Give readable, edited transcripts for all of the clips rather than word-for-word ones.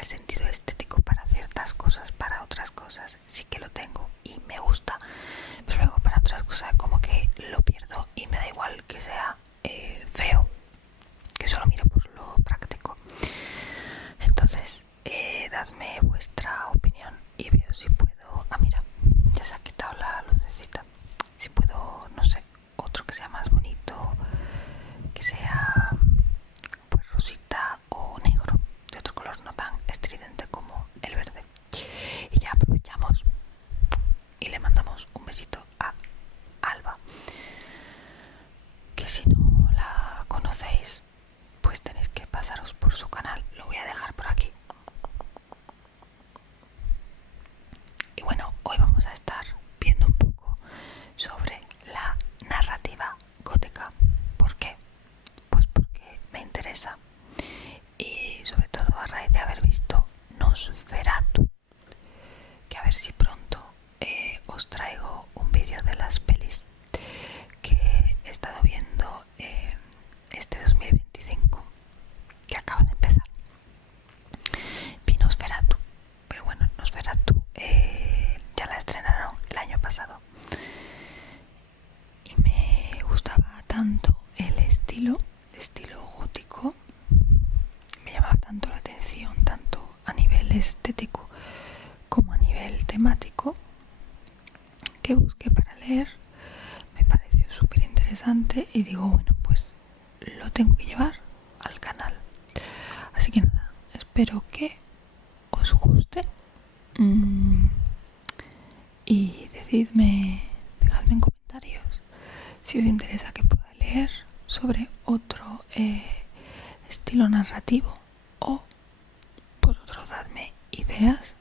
el sentido estético para ciertas cosas, para otras cosas sí que lo tengo y me gusta, pero luego para otras cosas como que lo pierdo y me da igual que sea feo, que solo miro por lo práctico. Entonces, dadme vuestra opinión y veo si puedo... Ah, mira, ya se ha quitado la lucecita. Si puedo, no sé, otro que sea más bonito, que sea pues rosita o negro, de otro color no tan estridente como el verde. Y ya aprovechamos y le mandamos un besito a Alba, que si no la conocéis, pues tenéis que pasaros por su canal, lo voy a dejar por aquí. Y bueno, hoy vamos a estar viendo un poco sobre la narrativa gótica. ¿Por qué? Pues porque me interesa y sobre todo a raíz de haber visto Nosferatu, que a ver si pronto os traigo un vídeo de las pelis que he estado viendo este 2025, que acaba de empezar. Vi Nosferatu, pero bueno, Nosferatu ya la estrenaron el año pasado y me gustaba tanto el estilo gótico, me llamaba tanto la atención, tanto a nivel estético como a nivel temático, que busqué para leer. Me pareció súper interesante y digo, bueno, pues lo tengo que llevar al canal. Así que nada, espero que os guste y dejadme en comentarios si os interesa que pueda leer sobre otro estilo narrativo, o vosotros dadme ideas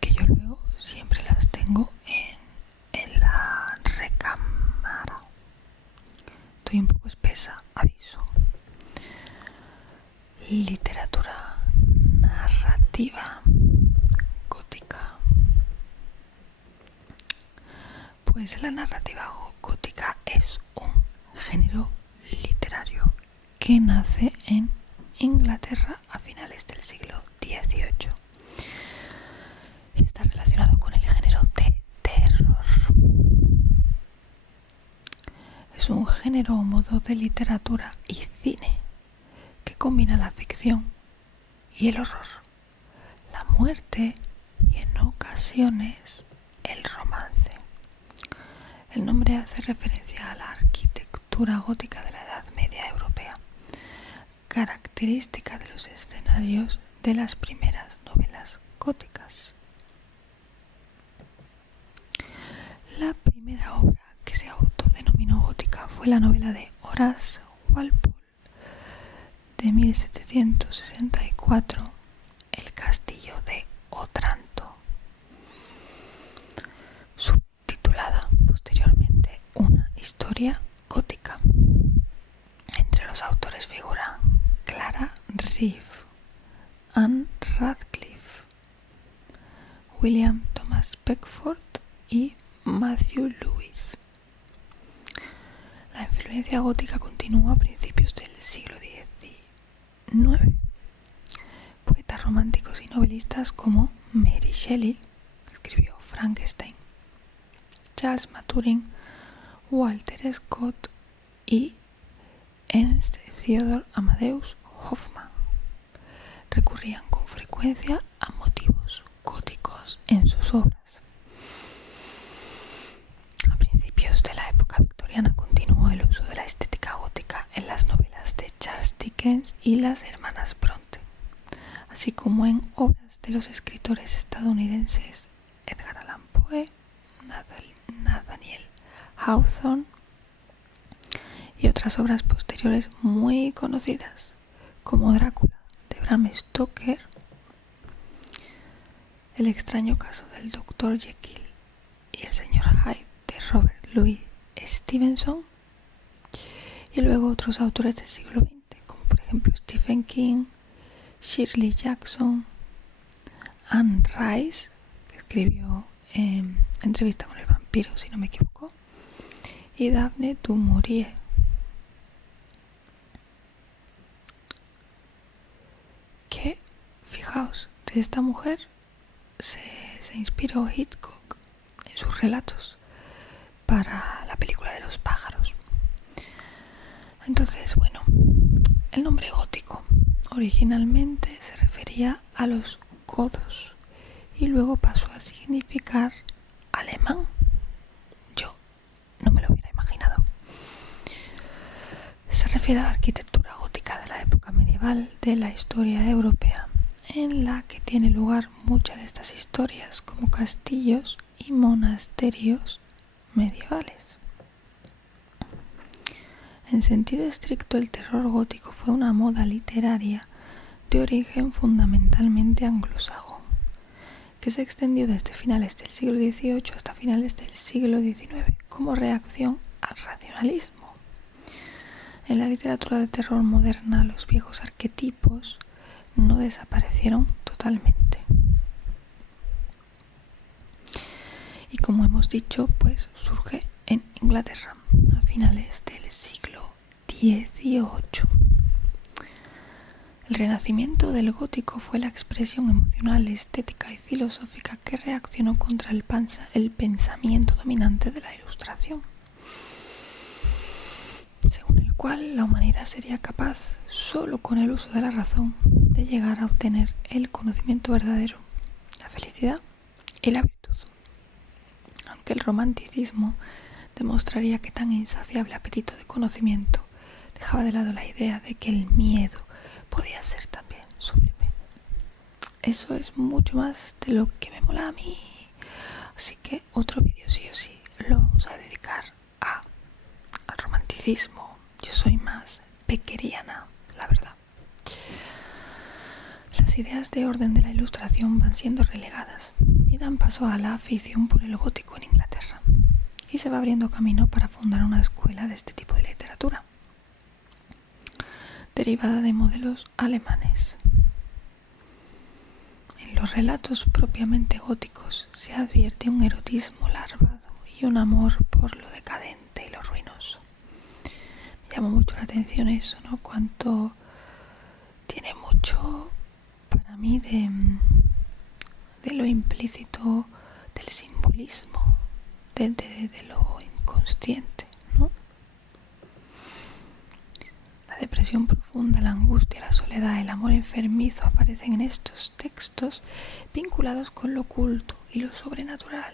que yo luego siempre las tengo en la recámara. Estoy un poco espesa, aviso. Literatura narrativa gótica. Pues la narrativa gótica es un género literario que nace en Inglaterra a finales del siglo XVIII. Está relacionado con el género de terror. Es un género o modo de literatura y cine que combina la ficción y el horror, la muerte y en ocasiones el romance. El nombre hace referencia a la arquitectura gótica de la Edad Media europea, característica de los escenarios de las primeras novelas góticas. La primera obra que se autodenominó gótica fue la novela de Horace Walpole de 1764, El castillo de Otranto, subtitulada posteriormente Una historia gótica. Entre los autores figuran Clara Reeve, Anne Radcliffe, William Thomas Beckford y Matthew Lewis. La influencia gótica continúa a principios del siglo XIX. Poetas románticos y novelistas como Mary Shelley, que escribió Frankenstein, Charles Maturin, Walter Scott y Ernst Theodor Amadeus Hoffmann recurrían con frecuencia a motivos góticos en sus obras. A principios de la época victoriana continuó el uso de la estética gótica en las novelas de Charles Dickens y las hermanas Bronte, así como en obras de los escritores estadounidenses Edgar Allan Poe, Nathaniel Hawthorne y otras obras posteriores muy conocidas, como Drácula de Bram Stoker, El extraño caso del Dr. Jekyll y el señor Hyde de Robert Louis Stevenson, y luego otros autores del siglo XX, como por ejemplo Stephen King, Shirley Jackson, Anne Rice, que escribió Entrevista con el vampiro, si no me equivoco, y Daphne du Maurier. Que fijaos, de esta mujer se inspiró Hitchcock en sus relatos para la película de los pájaros. Entonces, bueno, el nombre gótico originalmente se refería a los godos y luego pasó a significar alemán. Yo no me lo hubiera imaginado. Se refiere a la arquitectura gótica de la época medieval de la historia europea, en la que tiene lugar muchas de estas historias, como castillos y monasterios medievales. En sentido estricto, el terror gótico fue una moda literaria de origen fundamentalmente anglosajón, que se extendió desde finales del siglo XVIII hasta finales del siglo XIX como reacción al racionalismo. En la literatura de terror moderna, los viejos arquetipos no desaparecieron totalmente. Y como hemos dicho, pues surge en Inglaterra a finales del siglo XVIII. El renacimiento del gótico fue la expresión emocional, estética y filosófica que reaccionó contra el pensamiento dominante de la Ilustración, según el cual la humanidad sería capaz, solo con el uso de la razón, de llegar a obtener el conocimiento verdadero, la felicidad y la virtud. Aunque el romanticismo demostraría que tan insaciable apetito de conocimiento dejaba de lado la idea de que el miedo podía ser también sublime. Eso es mucho más de lo que me mola a mí. Así que otro vídeo sí o sí lo vamos a dedicar al romanticismo. Yo soy más beckeriana, la verdad. Las ideas de orden de la Ilustración van siendo relegadas y dan paso a la afición por el gótico en Inglaterra. Y se va abriendo camino para fundar una escuela de este tipo de literatura, derivada de modelos alemanes. En los relatos propiamente góticos se advierte un erotismo larvado y un amor por lo decadente y lo ruinoso. Me llama mucho la atención eso, ¿no? Cuánto tiene mucho para mí de lo implícito, del simbolismo, de lo inconsciente, ¿no? La depresión profunda, la angustia, la soledad, el amor enfermizo aparecen en estos textos vinculados con lo oculto y lo sobrenatural.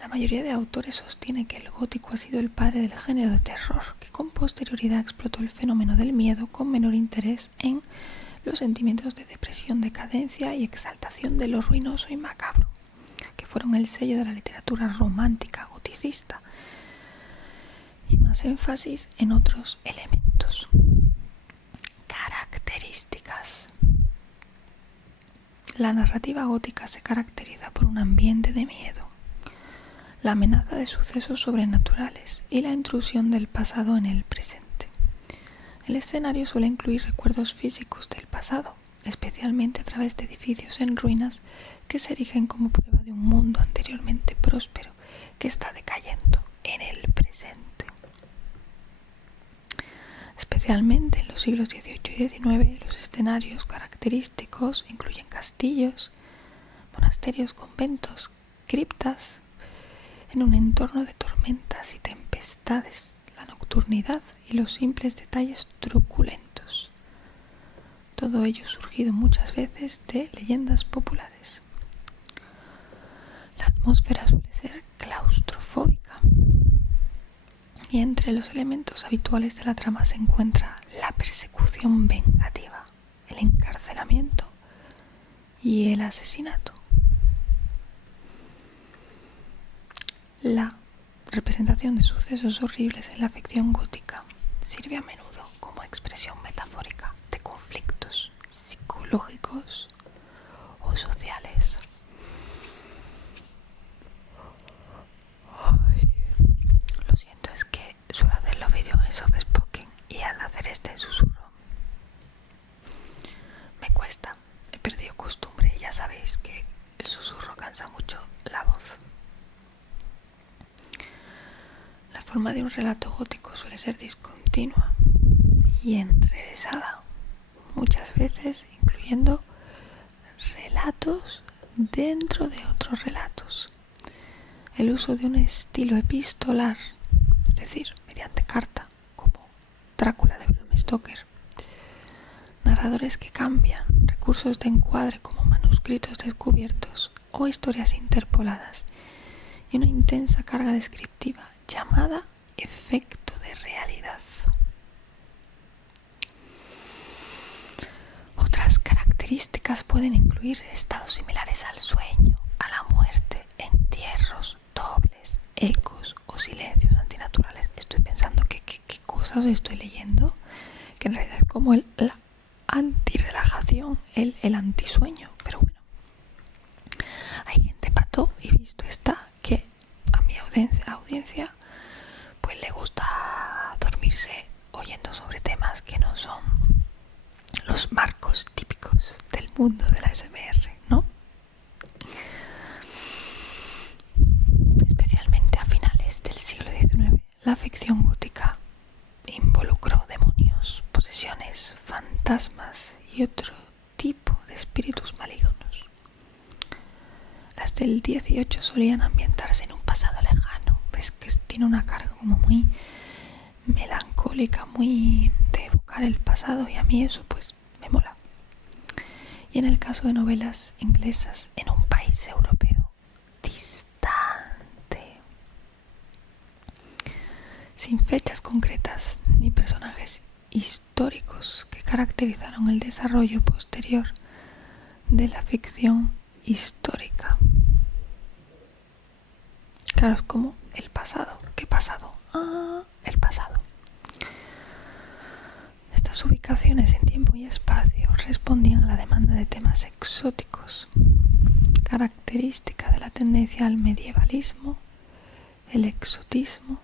La mayoría de autores sostiene que el gótico ha sido el padre del género de terror, que con posterioridad explotó el fenómeno del miedo con menor interés en los sentimientos de depresión, decadencia y exaltación de lo ruinoso y macabro, que fueron el sello de la literatura romántica goticista, y más énfasis en otros elementos. Características. La narrativa gótica se caracteriza por un ambiente de miedo, la amenaza de sucesos sobrenaturales y la intrusión del pasado en el presente. El escenario suele incluir recuerdos físicos del pasado, especialmente a través de edificios en ruinas que se erigen como prueba de un mundo anteriormente próspero que está decayendo en el presente. Especialmente en los siglos XVIII y XIX, los escenarios característicos incluyen castillos, monasterios, conventos, criptas, en un entorno de tormentas y tempestades, la nocturnidad y los simples detalles truculentos. Todo ello surgido muchas veces de leyendas populares. La atmósfera suele ser claustrofóbica y entre los elementos habituales de la trama se encuentra la persecución vengativa, el encarcelamiento y el asesinato. La representación de sucesos horribles en la ficción gótica sirve a menudo como expresión metafórica de conflictos psicológicos o sociales. Lo siento, es que suelo hacer los vídeos en soft spoken y al hacer este susurro me cuesta. He perdido costumbre y ya sabéis que el susurro cansa mucho la voz. La forma de un relato gótico suele ser discontinua y enrevesada, muchas veces incluyendo relatos dentro de otros relatos. El uso de un estilo epistolar, es decir, mediante carta, como Drácula de Bram Stoker. Narradores que cambian, recursos de encuadre como manuscritos descubiertos o historias interpoladas, y una intensa carga descriptiva llamada efecto de realidad. Otras características pueden incluir estados similares al sueño, a la muerte, entierros, dobles, ecos o silencios antinaturales. Estoy pensando qué cosas estoy leyendo, que en realidad es como la antirrelajación, el antisueño, pero bueno. Hay gente pato, y visto está, que a mi audiencia pues le gusta dormirse oyendo sobre temas que no son los marcos típicos del mundo de la ASMR, ¿no? Especialmente a finales del siglo XIX, la ficción gótica involucró demonios, posesiones, fantasmas y otro tipo de espíritus malignos. Las del 18 solían ambientarse en un pasado lejano. Ves que tiene una carga como muy melancólica, muy de evocar el pasado, y a mí eso pues me mola. Y en el caso de novelas inglesas, en un país europeo distante, sin fechas concretas ni personajes históricos que caracterizaron el desarrollo posterior de la ficción histórica. Claro, es como el pasado. ¿Qué pasado? El pasado. Estas ubicaciones en tiempo y espacio respondían a la demanda de temas exóticos, característica de la tendencia al medievalismo, el exotismo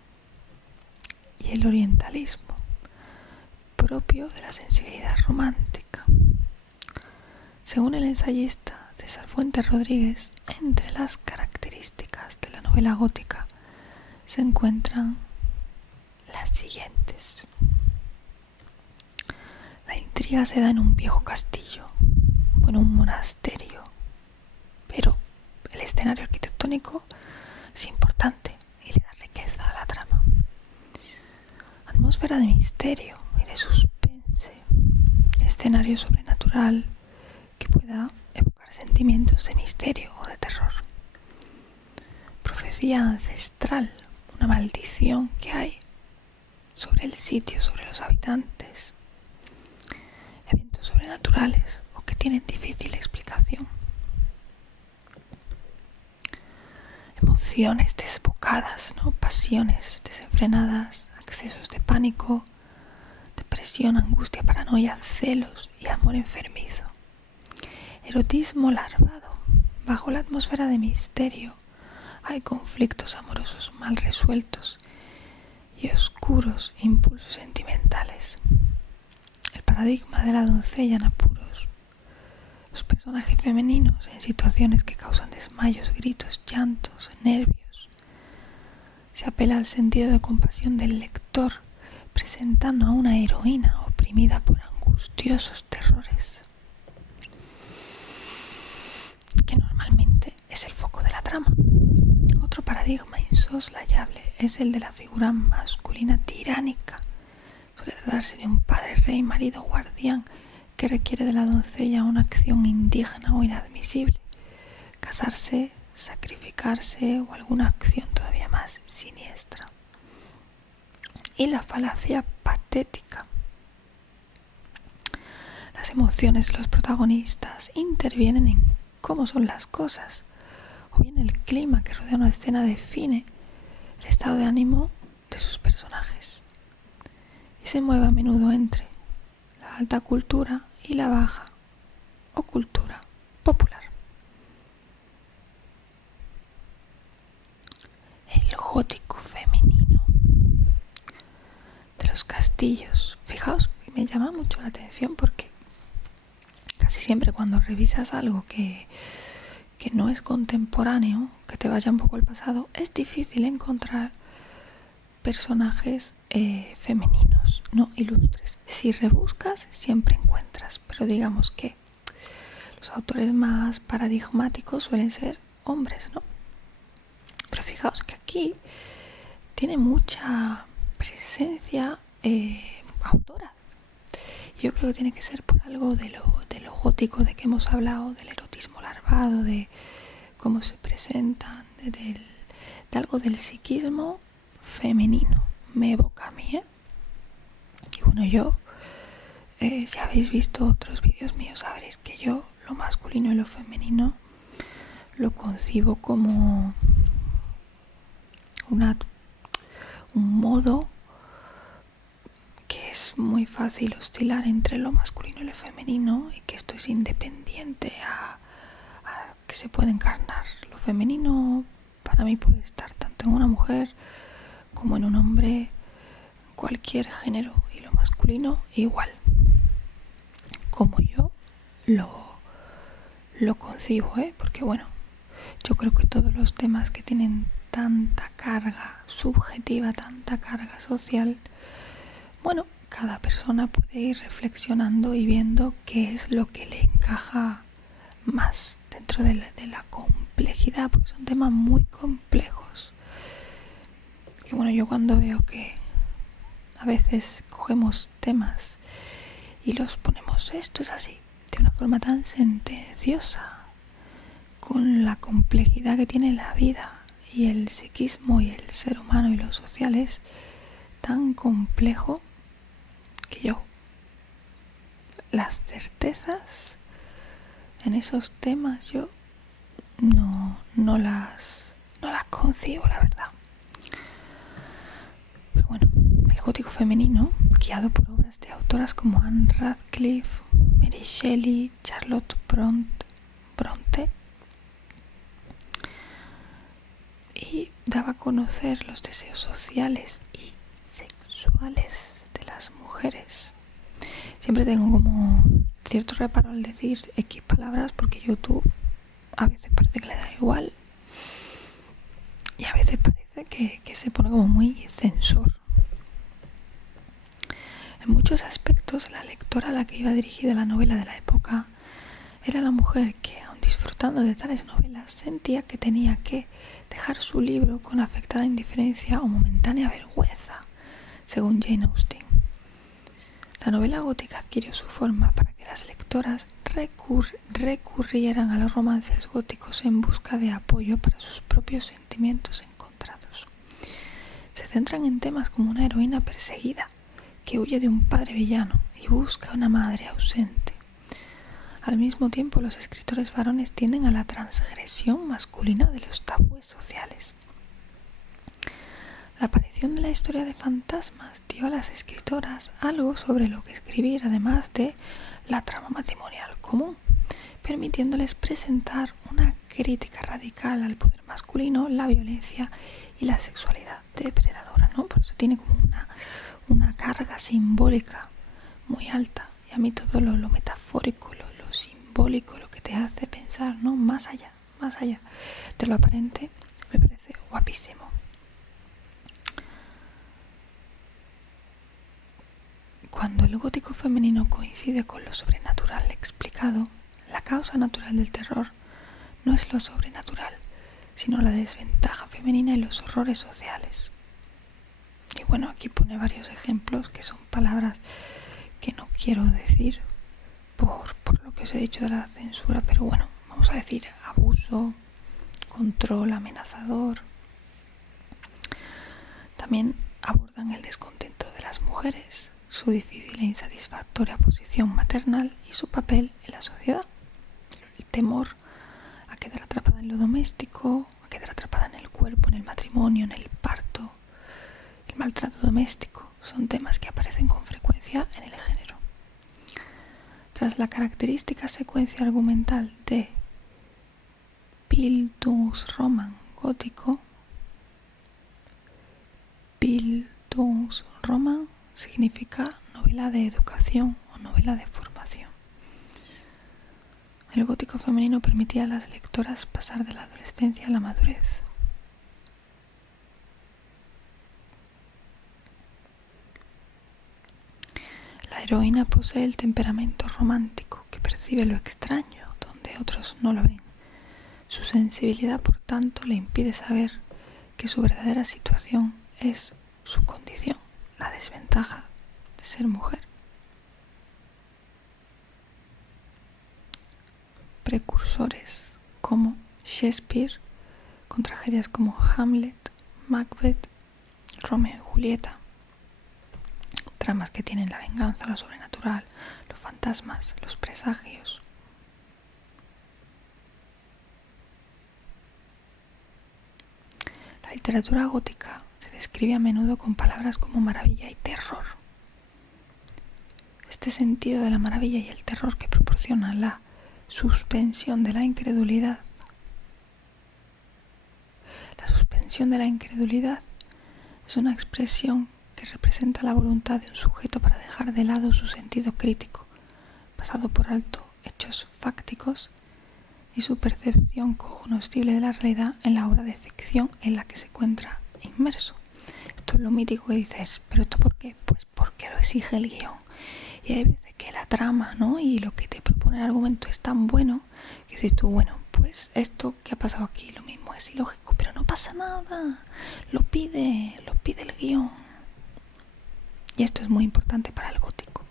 y el orientalismo, propio de la sensibilidad romántica. Según el ensayista César Fuentes Rodríguez, entre las características de la novela gótica se encuentran las siguientes. La intriga se da en un viejo castillo o en un monasterio, pero el escenario arquitectónico es importante y le da riqueza a la trama. Atmósfera de misterio y de suspense, escenario sobrenatural que pueda evocar sentimientos de misterio o de terror. Profecía ancestral, una maldición que hay sobre el sitio, sobre los habitantes. Eventos sobrenaturales o que tienen difícil explicación. Emociones desbocadas, ¿no? Pasiones desenfrenadas, accesos de pánico, depresión, angustia, paranoia, celos y amor enfermizo. Erotismo larvado. Bajo la atmósfera de misterio hay conflictos amorosos mal resueltos y oscuros impulsos sentimentales. El paradigma de la doncella en apuros. Los personajes femeninos en situaciones que causan desmayos, gritos, llantos, nervios. Se apela al sentido de compasión del lector, presentando a una heroína oprimida por angustiosos terrores, que normalmente es el foco de la trama. Otro paradigma insoslayable es el de la figura masculina tiránica. Suele tratarse de un padre, rey, marido, guardián, que requiere de la doncella una acción indigna o inadmisible, casarse, sacrificarse o alguna acción todavía más siniestra. Y la falacia patética. Las emociones de los protagonistas intervienen en cómo son las cosas, o bien el clima que rodea una escena define el estado de ánimo de sus personajes, y se mueve a menudo entre la alta cultura y la baja o cultura popular. El gótico femenino de los castillos. Fijaos, me llama mucho la atención porque casi siempre cuando revisas algo que no es contemporáneo, que te vaya un poco al pasado, es difícil encontrar personajes femeninos, no ilustres. Si rebuscas, siempre encuentras, pero digamos que los autores más paradigmáticos suelen ser hombres, ¿no? Pero fijaos que aquí tiene mucha presencia autoras. Yo creo que tiene que ser por algo de lo gótico de que hemos hablado, del erotismo larvado, de cómo se presentan, de algo del psiquismo femenino. Me evoca a mí, ¿eh? Y bueno, yo, si habéis visto otros vídeos míos, sabréis que yo lo masculino y lo femenino lo concibo como un modo que es muy fácil oscilar entre lo masculino y lo femenino, y que esto es independiente a que se puede encarnar. Lo femenino para mí puede estar tanto en una mujer como en un hombre, en cualquier género, y lo masculino igual, como yo lo concibo, porque bueno, yo creo que todos los temas que tienen tanta carga subjetiva, tanta carga social, bueno, cada persona puede ir reflexionando y viendo qué es lo que le encaja más dentro de la complejidad, porque son temas muy complejos. Que bueno, yo cuando veo que a veces cogemos temas y los ponemos, esto es así, de una forma tan sentenciosa, con la complejidad que tiene la vida y el psiquismo y el ser humano y lo social es tan complejo, que yo las certezas en esos temas yo no las concibo, la verdad. Pero bueno, el gótico femenino, guiado por obras de autoras como Anne Radcliffe, Mary Shelley, Charlotte Bronte, y daba a conocer los deseos sociales y sexuales de las mujeres. Siempre tengo como cierto reparo al decir X palabras, porque YouTube a veces parece que le da igual y a veces parece que se pone como muy censor. En muchos aspectos, la lectora a la que iba dirigida la novela de la época era la mujer que, aun disfrutando de tales novelas, sentía que tenía que dejar su libro con afectada indiferencia o momentánea vergüenza, según Jane Austen. La novela gótica adquirió su forma para que las lectoras recurrieran a los romances góticos en busca de apoyo para sus propios sentimientos encontrados. Se centran en temas como una heroína perseguida que huye de un padre villano y busca una madre ausente. Al mismo tiempo, los escritores varones tienden a la transgresión masculina de los tabúes sociales. La aparición de la historia de fantasmas dio a las escritoras algo sobre lo que escribir, además de la trama matrimonial común, permitiéndoles presentar una crítica radical al poder masculino, la violencia y la sexualidad depredadora, ¿no? Por eso tiene como una carga simbólica muy alta. Y a mí todo lo metafórico, lo simbólico, lo que te hace pensar, ¿no? Más allá de lo aparente, me parece guapísimo. Cuando el gótico femenino coincide con lo sobrenatural explicado, la causa natural del terror no es lo sobrenatural, sino la desventaja femenina y los horrores sociales. Y bueno, aquí pone varios ejemplos que son palabras que no quiero decir por lo que os he dicho de la censura, pero bueno, vamos a decir abuso, control amenazador. También abordan el descontento de las mujeres, su difícil e insatisfactoria posición maternal y su papel en la sociedad. El temor a quedar atrapada en lo doméstico, a quedar atrapada en el cuerpo, en el matrimonio, en el parto, el maltrato doméstico, son temas que aparecen con frecuencia en el género. Tras la característica secuencia argumental de Bildungsroman gótico, Bildungsroman significa novela de educación o novela de formación. El gótico femenino permitía a las lectoras pasar de la adolescencia a la madurez. La heroína posee el temperamento romántico, que percibe lo extraño donde que otros no lo ven. Su sensibilidad, por tanto, le impide saber que su verdadera situación es su condición, la desventaja de ser mujer. Precursores como Shakespeare, con tragedias como Hamlet, Macbeth, Romeo y Julieta, tramas que tienen la venganza, lo sobrenatural, los fantasmas, los presagios. La literatura gótica se describe a menudo con palabras como maravilla y terror. Este sentido de la maravilla y el terror que proporciona la suspensión de la incredulidad. La suspensión de la incredulidad es una expresión que representa la voluntad de un sujeto para dejar de lado su sentido crítico, pasado por alto hechos fácticos, y su percepción cognoscible de la realidad en la obra de ficción en la que se encuentra inmerso. Esto es lo mítico que dices, ¿pero esto por qué? Pues porque lo exige el guión. Y hay veces que la trama, ¿no?, y lo que te propone el argumento es tan bueno que dices tú, bueno, pues esto que ha pasado aquí, lo mismo es ilógico, pero no pasa nada, lo pide el guión. Y esto es muy importante para el gótico.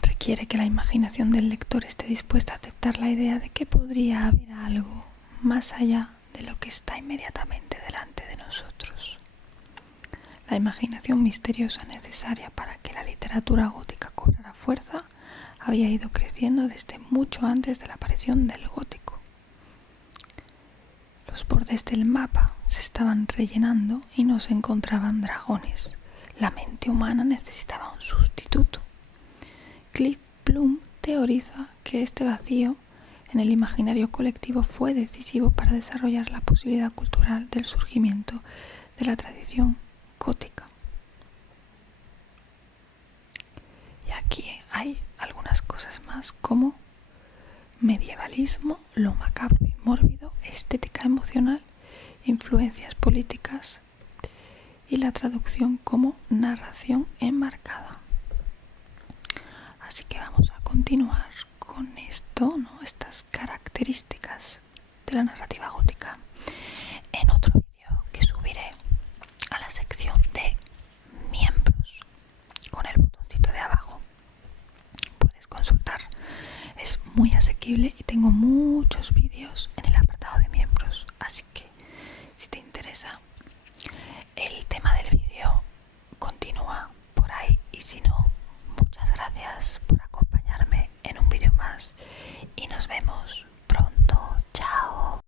Requiere que la imaginación del lector esté dispuesta a aceptar la idea de que podría haber algo más allá de lo que está inmediatamente delante de nosotros. La imaginación misteriosa necesaria para que la literatura gótica cobrara fuerza había ido creciendo desde mucho antes de la aparición del gótico. Los bordes del mapa se estaban rellenando y no se encontraban dragones. La mente humana necesitaba un sustituto. Cliff Bloom teoriza que este vacío en el imaginario colectivo fue decisivo para desarrollar la posibilidad cultural del surgimiento de la tradición gótica. Y aquí hay algunas cosas más como medievalismo, lo macabro y mórbido, estética emocional, influencias políticas y la traducción como narración enmarcada. Así que vamos a continuar con esto, ¿no?, estas características de la narrativa gótica en otro vídeo que subiré a la sección de miembros con el botoncito de abajo. Puedes consultar, es muy asequible y tengo muchos vídeos en el apartado de miembros, así que si te interesa el tema del vídeo, continúa por ahí, y si no, muchas gracias